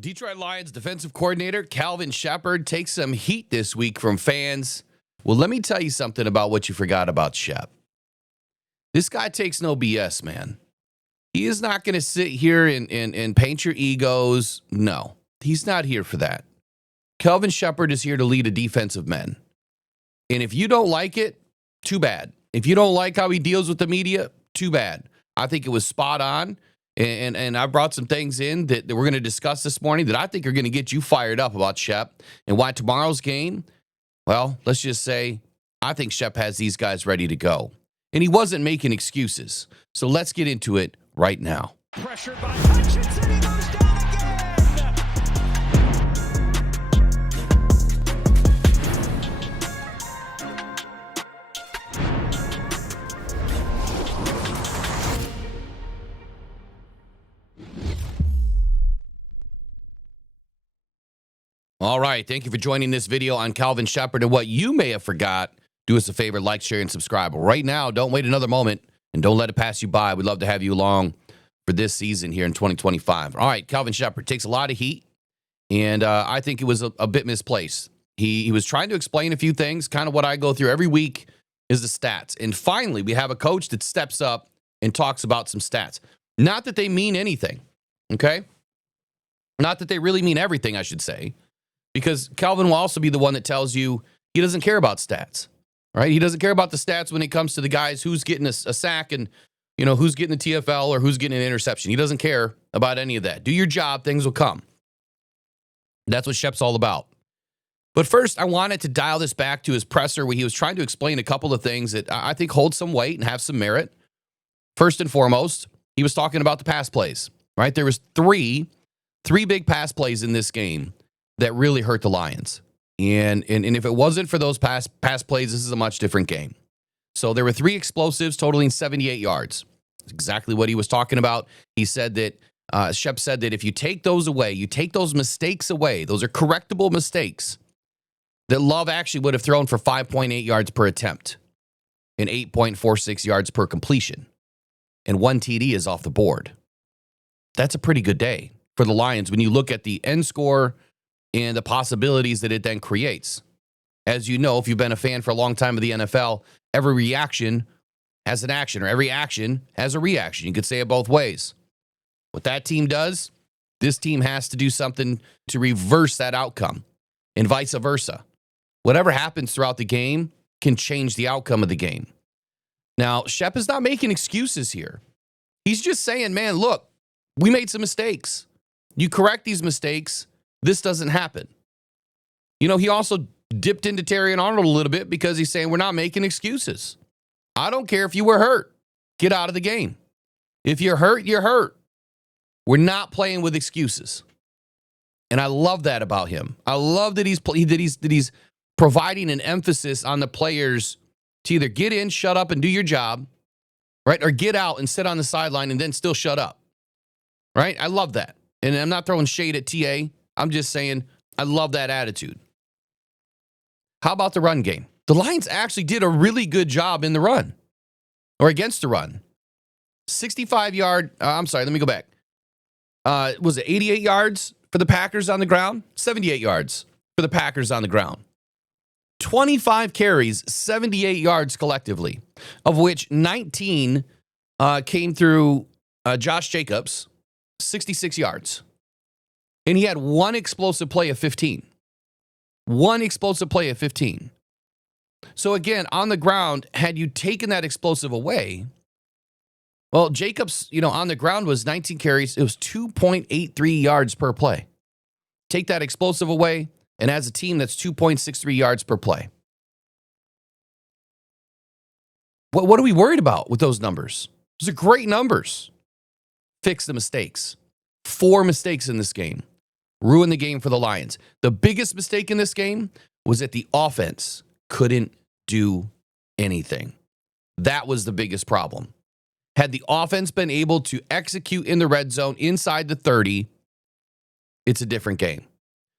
Detroit Lions defensive coordinator Kelvin Sheppard takes some heat this week from fans. Well, let me tell you something about what you forgot about Shep. This guy takes no BS, man. He is not going to sit here and paint your egos. No, he's not here for that. Kelvin Sheppard is here to lead a defensive men. And if you don't like it, too bad. If you don't like how he deals with the media, too bad. I think it was spot on. And I brought some things in that we're going to discuss this morning that I think are going to get you fired up about Shep and why tomorrow's game, well, let's just say I think Shep has these guys ready to go. And he wasn't making excuses. So let's get into it right now. Pressured by Hutchinson, he goes down again. All right. Thank you for joining this video on Kelvin Sheppard. And what you may have forgot, do us a favor, like, share, and subscribe. Right now, don't wait another moment and don't let it pass you by. We'd love to have you along for this season here in 2025. All right. Kelvin Sheppard takes a lot of heat, and I think it was a bit misplaced. He was trying to explain a few things. Kind of what I go through every week is the stats. And finally, we have a coach that steps up and talks about some stats. Not that they mean anything, okay? Not that they really mean everything, I should say. Because Kelvin will also be the one that tells you he doesn't care about stats, right? He doesn't care about the stats when it comes to the guys who's getting a sack and, you know, who's getting the TFL or who's getting an interception. He doesn't care about any of that. Do your job, things will come. That's what Shep's all about. But first, I wanted to dial this back to his presser where he was trying to explain a couple of things that I think hold some weight and have some merit. First and foremost, he was talking about the pass plays, right? There was three big pass plays in this game that really hurt the Lions. And if it wasn't for those pass plays, this is a much different game. So there were three explosives totaling 78 yards. That's exactly what he was talking about. He said that, Shep said that if you take those away, you take those mistakes away, those are correctable mistakes, that Love actually would have thrown for 5.8 yards per attempt and 8.46 yards per completion. And one TD is off the board. That's a pretty good day for the Lions when you look at the end score and the possibilities that it then creates. As you know, if you've been a fan for a long time of the NFL, every reaction has an action, or every action has a reaction. You could say it both ways. What that team does, this team has to do something to reverse that outcome, and vice versa. Whatever happens throughout the game can change the outcome of the game. Now, Shep is not making excuses here. He's just saying, man, look, we made some mistakes. You correct these mistakes, this doesn't happen. You know, he also dipped into Terry and Arnold a little bit because he's saying we're not making excuses. I don't care if you were hurt. Get out of the game. If you're hurt, you're hurt. We're not playing with excuses. And I love that about him. I love that he's providing an emphasis on the players to either get in, shut up, and do your job, right? Or get out and sit on the sideline and then still shut up, right? I love that. And I'm not throwing shade at TA. I'm just saying I love that attitude. How about the run game? The Lions actually did a really good job in the run or against the run. 65-yard, let me go back. Was it 88 yards for the Packers on the ground? 78 yards for the Packers on the ground. 25 carries, 78 yards collectively, of which 19 came through Josh Jacobs, 66 yards. And he had one explosive play of 15. One explosive play of 15. So again, on the ground, had you taken that explosive away, well, Jacobs, on the ground was 19 carries. It was 2.83 yards per play. Take that explosive away, and as a team, that's 2.63 yards per play. What are we worried about with those numbers? Those are great numbers. Fix the mistakes. 4 mistakes in this game. Ruin the game for the Lions. The biggest mistake in this game was that the offense couldn't do anything. That was the biggest problem. Had the offense been able to execute in the red zone inside the 30, it's a different game.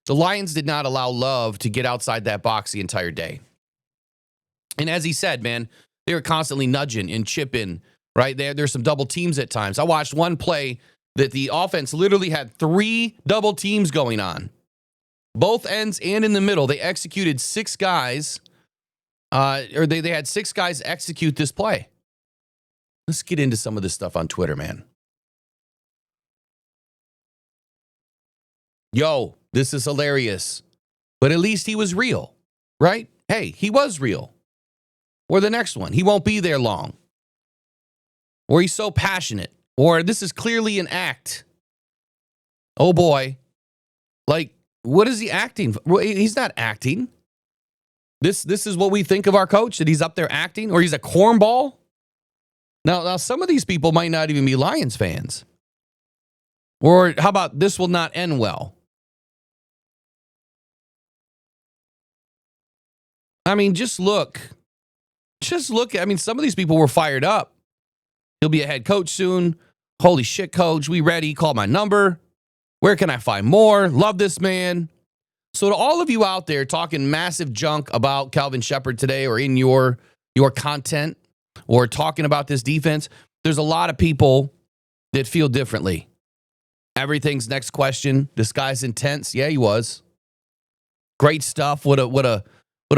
The Lions did not allow Love to get outside that box the entire day. And as he said, man, they were constantly nudging and chipping, right? There's some double teams at times. I watched one play that the offense literally had 3 double teams going on. Both ends and in the middle. They executed 6 guys, or they had 6 guys execute this play. Let's get into some of this stuff on Twitter, man. Yo, this is hilarious. But at least he was real, right? Hey, he was real. Or the next one, he won't be there long. Or he's so passionate. Or this is clearly an act. Oh boy. Like, what is he acting for? He's not acting. This is what we think of our coach, that he's up there acting, or he's a cornball. Now some of these people might not even be Lions fans. Or how about this will not end well? I mean, just look. I mean, some of these people were fired up. He'll be a head coach soon. Holy shit, coach, we ready? Call my number. Where can I find more? Love this man. So to all of you out there talking massive junk about Kelvin Sheppard today, or in your content, or talking about this defense, there's a lot of people that feel differently. Everything's next question. This guy's intense. Yeah, he was. Great stuff. What a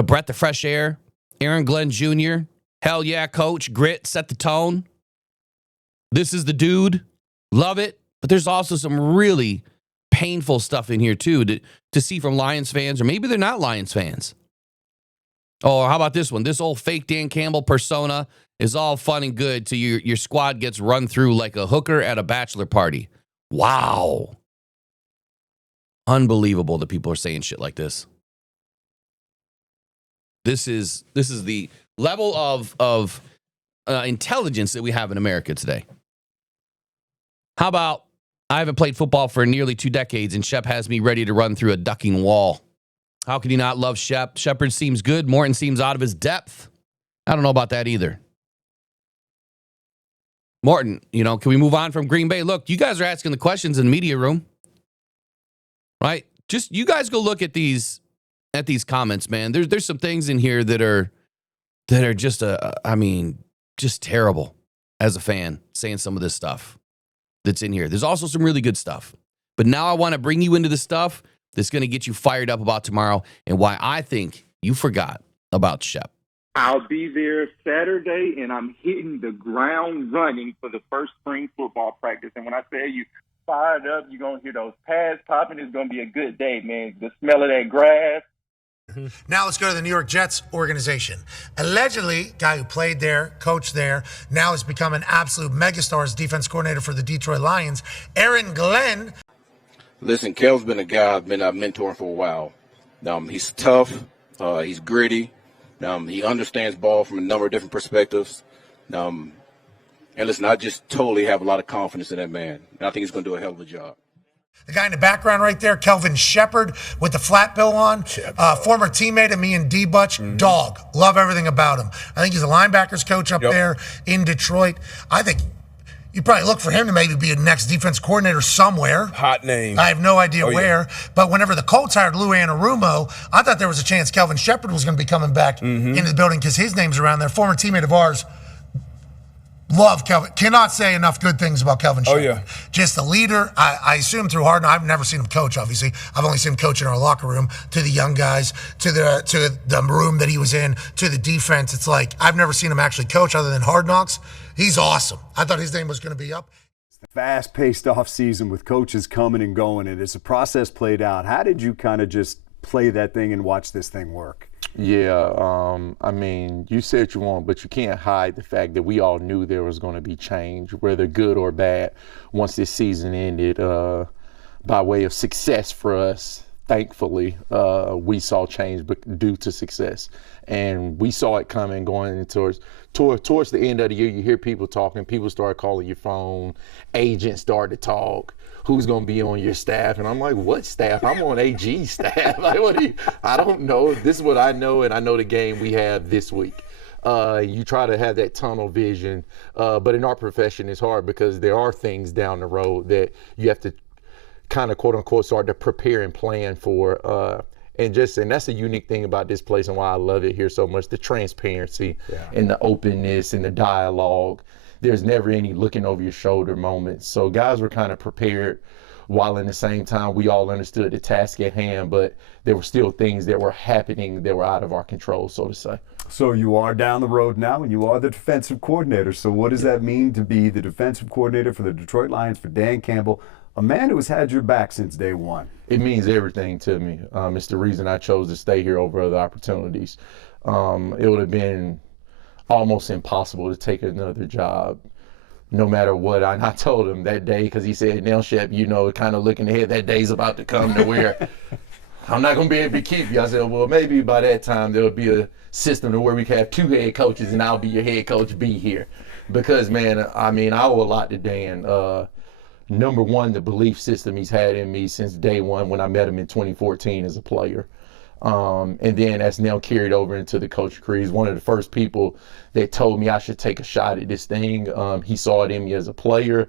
breath of fresh air. Aaron Glenn Jr. Hell yeah, coach. Grit. Set the tone. This is the dude. Love it. But there's also some really painful stuff in here too to see from Lions fans, or maybe they're not Lions fans. Oh, how about this one? This old fake Dan Campbell persona is all fun and good till your squad gets run through like a hooker at a bachelor party. Wow. Unbelievable that people are saying shit like this. This is the level of intelligence that we have in America today. How about, I haven't played football for nearly 2 decades, and Shep has me ready to run through a ducking wall. How can you not love Shep? Sheppard seems good. Morton seems out of his depth. I don't know about that either. Morton, can we move on from Green Bay? Look, you guys are asking the questions in the media room, right? Just you guys go look at these comments, man. There's some things in here that are just just terrible as a fan, saying some of this stuff that's in here. There's also some really good stuff. But now I want to bring you into the stuff that's going to get you fired up about tomorrow and why I think you forgot about Shep. I'll be there Saturday, and I'm hitting the ground running for the first spring football practice. And when I tell you fired up, you're going to hear those pads popping. It's going to be a good day, man. The smell of that grass. Now let's go to the New York Jets organization. Allegedly, guy who played there, coached there, now has become an absolute megastar as defense coordinator for the Detroit Lions. Aaron Glenn. Listen, Kel's been a guy I've been mentoring for a while. He's tough. He's gritty. He understands ball from a number of different perspectives. And listen, I just totally have a lot of confidence in that man. And I think he's going to do a hell of a job. The guy in the background right there, Kelvin Sheppard with the flat bill on, former teammate of me and D-Butch, dog. Love everything about him. I think he's a linebackers coach up there in Detroit. I think you probably look for him to maybe be a next defense coordinator somewhere. Hot name. I have no idea where. But whenever the Colts hired Lou Anarumo, I thought there was a chance Kelvin Sheppard was going to be coming back into the building because his name's around there. Former teammate of ours. Love Kelvin. Cannot say enough good things about Kelvin Sheppard. Oh, yeah. Just a leader. I assume through hard. I've never seen him coach, obviously. I've only seen him coach in our locker room, to the young guys, to the room that he was in, to the defense. It's like I've never seen him actually coach other than Hard Knocks. He's awesome. I thought his name was going to be up. Fast-paced off season with coaches coming and going, and as the process played out, how did you kind of just play that thing and watch this thing work? Yeah, you say what you want, but you can't hide the fact that we all knew there was going to be change, whether good or bad, once this season ended. By way of success for us, thankfully, we saw change due to success. And we saw it coming going towards the end of the year. You hear people talking, people start calling your phone, agents start to talk. Who's going to be on your staff? And I'm like, what staff? I'm on AG staff. I don't know. This is what I know, and I know the game we have this week. You try to have that tunnel vision, but in our profession, it's hard because there are things down the road that you have to kind of, quote unquote, start to prepare and plan for. And that's a unique thing about this place and why I love it here so much, the transparency and the openness and the dialogue there's never any looking over your shoulder moments. So guys were kind of prepared, while in the same time we all understood the task at hand, but there were still things that were happening that were out of our control, so to say. So you are down the road now, and you are the defensive coordinator. So what does that mean to be the defensive coordinator for the Detroit Lions for Dan Campbell, a man who has had your back since day one? It means everything to me. It's the reason I chose to stay here over other opportunities. It would have been almost impossible to take another job, no matter what. And I told him that day, because he said, now, Shep, you know, kind of looking ahead, that day's about to come to where I'm not going to be able to keep you. I said, well, maybe by that time there'll be a system to where we can have 2 head coaches and I'll be your head coach, be here. Because, man, I mean, I owe a lot to Dan. Number one, the belief system he's had in me since day one when I met him in 2014 as a player. And then that's now carried over into the coaching career. He's one of the first people that told me I should take a shot at this thing. He saw it in me as a player.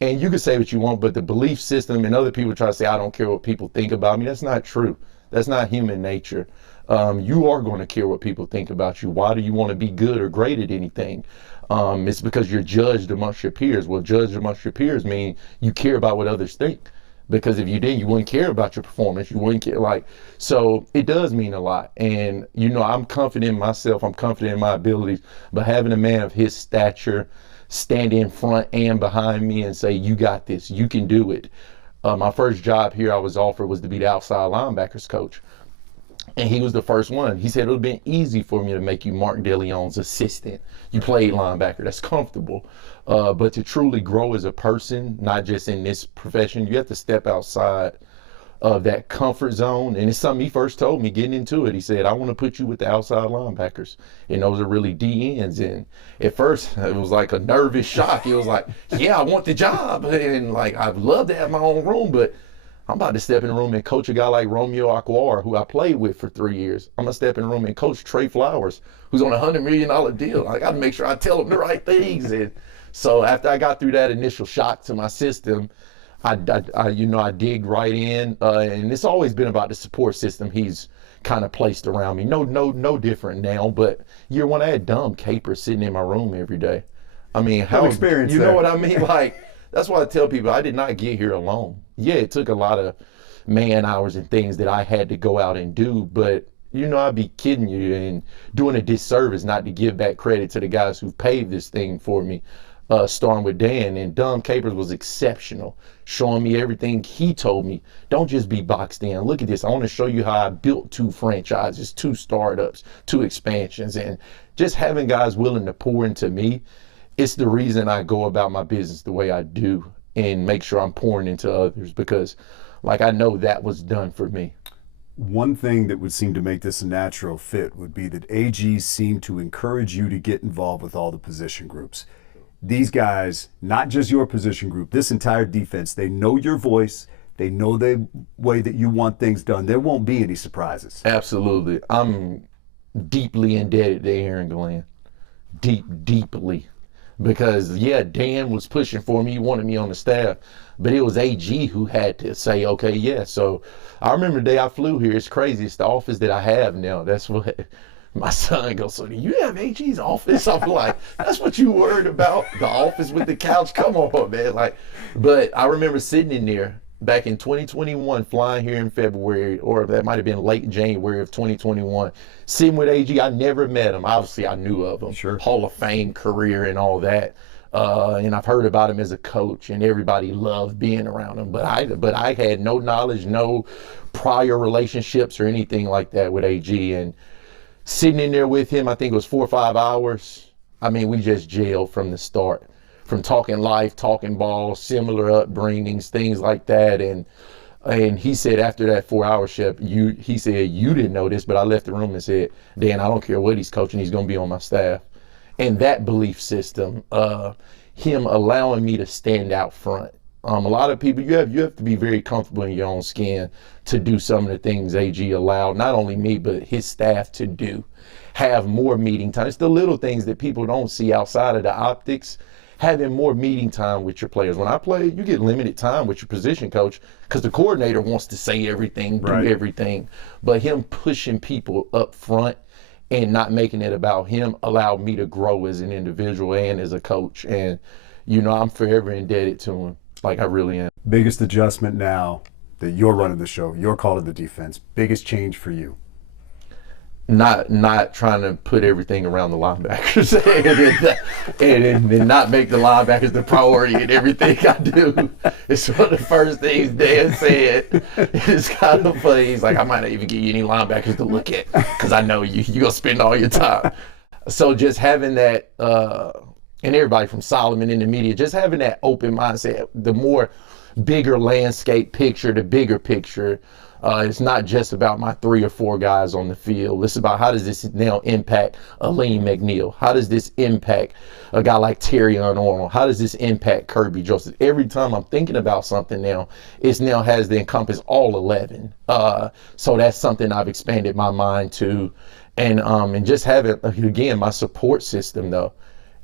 And you can say what you want, but the belief system, and other people try to say, I don't care what people think about me. That's not true. That's not human nature. You are going to care what people think about you. Why do you want to be good or great at anything? It's because you're judged amongst your peers. Well, judged amongst your peers mean you care about what others think. Because if you didn't, you wouldn't care about your performance. You wouldn't care, so it does mean a lot. And, you know, I'm confident in myself. I'm confident in my abilities. But having a man of his stature stand in front and behind me and say, you got this, you can do it. My first job here I was offered was to be the outside linebackers coach. And he was the first one. He said, it would have been easy for me to make you Mark DeLeon's assistant. You played linebacker, that's comfortable. But to truly grow as a person, not just in this profession, you have to step outside of that comfort zone. And it's something he first told me getting into it. He said, I want to put you with the outside linebackers. And those are really DNs. And at first, it was like a nervous shock. It was like, yeah, I want the job. And I'd love to have my own room, but I'm about to step in the room and coach a guy like Romeo Aguilar, who I played with for 3 years. I'm going to step in the room and coach Trey Flowers, who's on a $100 million deal. I got to make sure I tell him the right things. And so after I got through that initial shock to my system, I digged right in. And it's always been about the support system he's kind of placed around me. No different now. But year one, I had dumb capers sitting in my room every day. I mean, how experience you there. know what I mean? That's why I tell people I did not get here alone. Yeah, it took a lot of man hours and things that I had to go out and do, but you know, I'd be kidding you and doing a disservice not to give back credit to the guys who paved this thing for me, starting with Dan. And Dom Capers was exceptional, showing me everything he told me. Don't just be boxed in. Look at this. I want to show you how I built 2 franchises, 2 startups, 2 expansions, and just having guys willing to pour into me. It's the reason I go about my business the way I do and make sure I'm pouring into others, because I know that was done for me. One thing that would seem to make this a natural fit would be that AGs seem to encourage you to get involved with all the position groups. These guys, not just your position group, this entire defense, they know your voice. They know the way that you want things done. There won't be any surprises. Absolutely. I'm deeply indebted to Aaron Glenn. Deeply. Because, yeah, Dan was pushing for me. He wanted me on the staff. But it was AG who had to say, okay, yeah. So I remember the day I flew here. It's crazy. It's the office that I have now. That's what my son goes, so do you have AG's office? I'm like, that's what you worried about? The office with the couch? Come on, man. But I remember sitting in there back in 2021, flying here in February, or that might have been late January of 2021, sitting with AG. I never met him. Obviously, I knew of him. Sure. Hall of Fame career and all that. And I've heard about him as a coach, and everybody loved being around him. But I had no knowledge, no prior relationships or anything like that with AG. And sitting in there with him, I think it was 4 or 5 hours. I mean, we just jailed from the start. From talking life, talking ball, similar upbringings, things like that. And he said after that 4-hour shift, he said, you didn't know this, but I left the room and said, Dan, I don't care what he's coaching, he's going to be on my staff. And that belief system, him allowing me to stand out front. A lot of people, you have to be very comfortable in your own skin to do some of the things AG allowed, not only me, but his staff to do. Have more meeting time. It's the little things that people don't see outside of the optics. Having more meeting time with your players. When I play, you get limited time with your position coach because the coordinator wants to say everything, do everything. But him pushing people up front and not making it about him allowed me to grow as an individual and as a coach. And, you know, I'm forever indebted to him. Like, I really am. Biggest adjustment now that you're running the show, you're calling the defense. Biggest change for you? Not trying to put everything around the linebackers and not make the linebackers the priority in everything I do. It's one of the first things Dan said. It's kind of funny. He's like, I might not even give you any linebackers to look at because I know you're going to spend all your time. So just having that, and everybody from Solomon in the media, just having that open mindset, the more bigger landscape picture, the bigger picture. It's not just about my 3 or 4 guys on the field. It's about how does this now impact Aleem McNeil? How does this impact a guy like Terrion Arnold? How does this impact Kirby Joseph? Every time I'm thinking about something now, it now has to encompass all 11. So that's something I've expanded my mind to. And just having, again, my support system, though.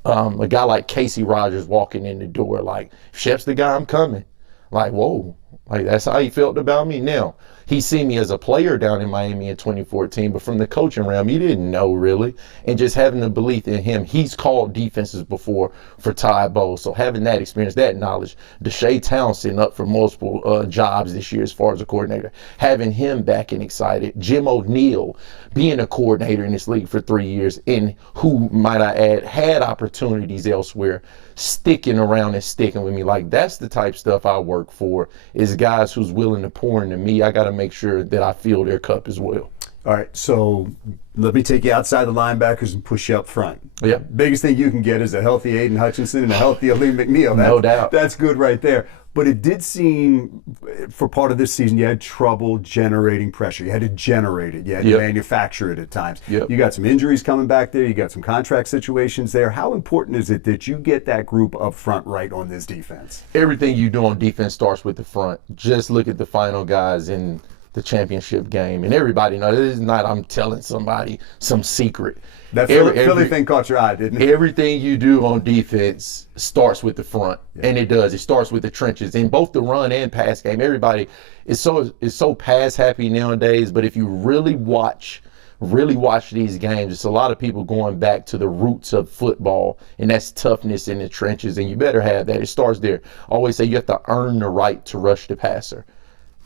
A guy like Casey Rogers walking in the door, like, Shep's the guy, I'm coming. Like, whoa, like that's how he felt about me. Now, he seen me as a player down in Miami in 2014, but from the coaching realm, he didn't know really. And just having the belief in him, he's called defenses before for Ty Bowles. So having that experience, that knowledge, Deshae Townsend up for multiple jobs this year as far as a coordinator, having him back and excited, Jim O'Neil being a coordinator in this league for 3 years, and who, might I add, had opportunities elsewhere, sticking around and sticking with me. Like, that's the type of stuff I work for, is guys who's willing to pour into me. I got to make sure that I fill their cup as well. All right, so let me take you outside the linebackers and push you up front. Yeah. Biggest thing you can get is a healthy Aiden Hutchinson and a healthy Aleem McNeil. No doubt. That's good right there. But it did seem, for part of this season, you had trouble generating pressure. You had to generate it. You had to manufacture it at times. Yep. You got some injuries coming back there. You got some contract situations there. How important is it that you get that group up front right on this defense? Everything you do on defense starts with the front. Just look at the final guys in the championship game. And everybody knows, this is not I'm telling somebody some secret. That Philly thing caught your eye, didn't it? Everything you do on defense starts with the front, and it does. It starts with the trenches. In both the run and pass game, everybody is so pass happy nowadays. But if you really watch these games, it's a lot of people going back to the roots of football, and that's toughness in the trenches, and you better have that. It starts there. I always say you have to earn the right to rush the passer.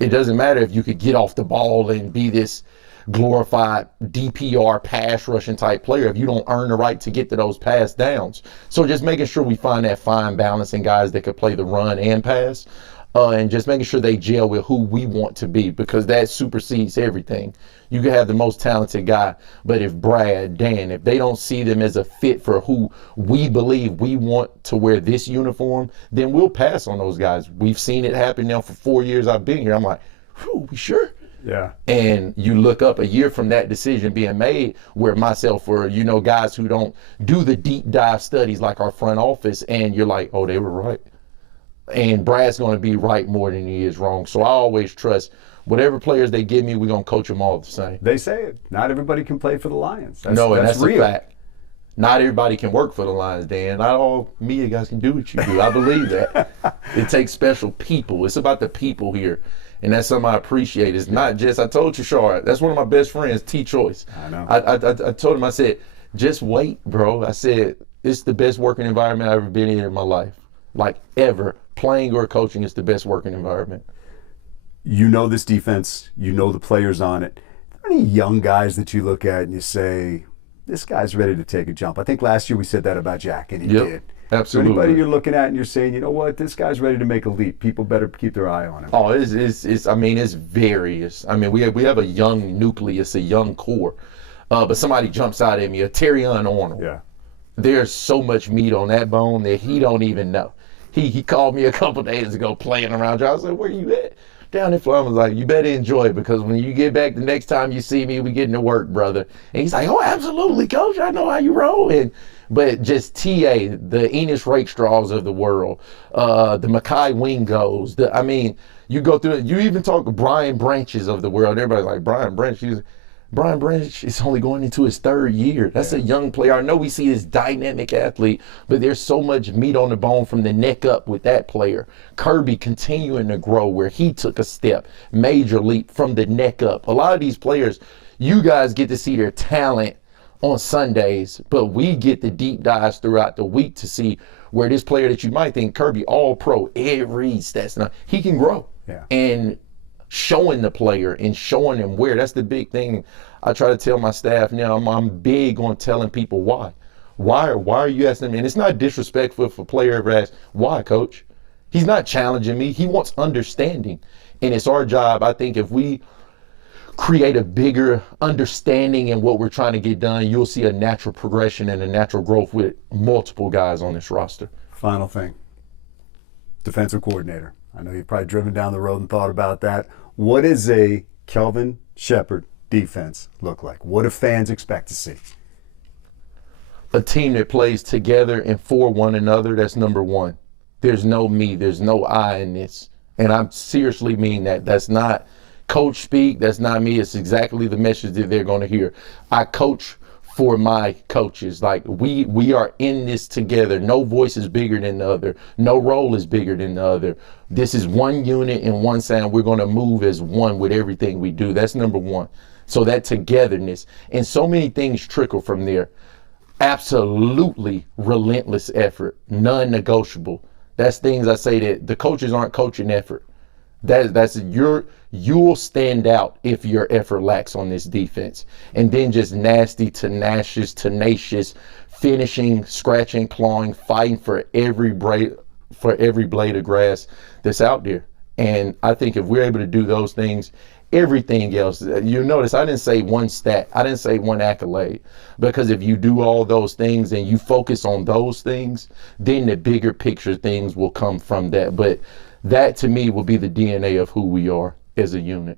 It doesn't matter if you could get off the ball and be this glorified DPR pass rushing type player if you don't earn the right to get to those pass downs. So just making sure we find that fine balance in guys that could play the run and pass, and just making sure they gel with who we want to be, because that supersedes everything. You can have the most talented guy, but if Brad, Dan, if they don't see them as a fit for who we believe we want to wear this uniform, then we'll pass on those guys. We've seen it happen now for 4 years I've been here. I'm like, whew, we sure? Yeah. And you look up a year from that decision being made, where myself or, guys who don't do the deep dive studies like our front office, and you're like, oh, they were right. And Brad's going to be right more than he is wrong. So I always trust whatever players they give me, we're going to coach them all the same. They say it. Not everybody can play for the Lions. That's real. A fact. Not everybody can work for the Lions, Dan. Not all media guys can do what you do. I believe that. It takes special people. It's about the people here. And that's something I appreciate. It's not just, I told you, Shard, that's one of my best friends, T-Choice. I know. I told him, I said, just wait, bro. I said, it's the best working environment I've ever been in my life. Like, ever. Playing or coaching is the best working environment. You know this defense. You know the players on it. Are there any young guys that you look at and you say, this guy's ready to take a jump? I think last year we said that about Jack, and he did. Absolutely. Anybody you're looking at and you're saying, you know what, this guy's ready to make a leap. People better keep their eye on him. Oh, it's various. I mean, we have a young nucleus, a young core. But somebody jumps out at me, a Terrion Arnold. Yeah. There's so much meat on that bone that he don't even know. He called me a couple days ago playing around. I was like, where you at? Down in Florida. I was like, you better enjoy it, because when you get back the next time you see me, we getting to work, brother. And he's like, oh, absolutely, coach. I know how you roll. But just TA, the Enos Rakestraws of the world, the Makai Wingos, you go through it. You even talk to Brian Branches of the world. Everybody's like, Brian Branch. Brian Branch is only going into his 3rd year. That's a young player. I know we see this dynamic athlete, but there's so much meat on the bone from the neck up with that player. Kirby continuing to grow, where he took a step, major leap from the neck up. A lot of these players, you guys get to see their talent on Sundays, but we get the deep dives throughout the week to see where this player that you might think Kirby all pro every stats, now he can grow. Yeah. And showing the player and showing them where, that's the big thing. I try to tell my staff now, I'm big on telling people why. Why are you asking me? And it's not disrespectful if a player ever asks, why, coach? He's not challenging me. He wants understanding. And it's our job, I think, if we create a bigger understanding in what we're trying to get done, you'll see a natural progression and a natural growth with multiple guys on this roster. Final thing, defensive coordinator. I know you've probably driven down the road and thought about that. What does a Kelvin Sheppard defense look like? What do fans expect to see? A team that plays together and for one another, that's number one. There's no me, there's no I in this. And I seriously mean that. That's not coach speak, that's not me. It's exactly the message that they're going to hear. I coach for my coaches. Like, we are in this together. No voice is bigger than the other. No role is bigger than the other. This is one unit and one sound. We're going to move as one with everything we do. That's number one. So that togetherness. And so many things trickle from there. Absolutely relentless effort, non-negotiable. That's things I say that the coaches aren't coaching effort. You'll stand out if your effort lacks on this defense. And then just nasty, tenacious, finishing, scratching, clawing, fighting for every blade of grass that's out there. And I think if we're able to do those things, everything else, you notice I didn't say one stat, I didn't say one accolade, because if you do all those things and you focus on those things, then the bigger picture things will come from that. But that to me will be the DNA of who we are as a unit.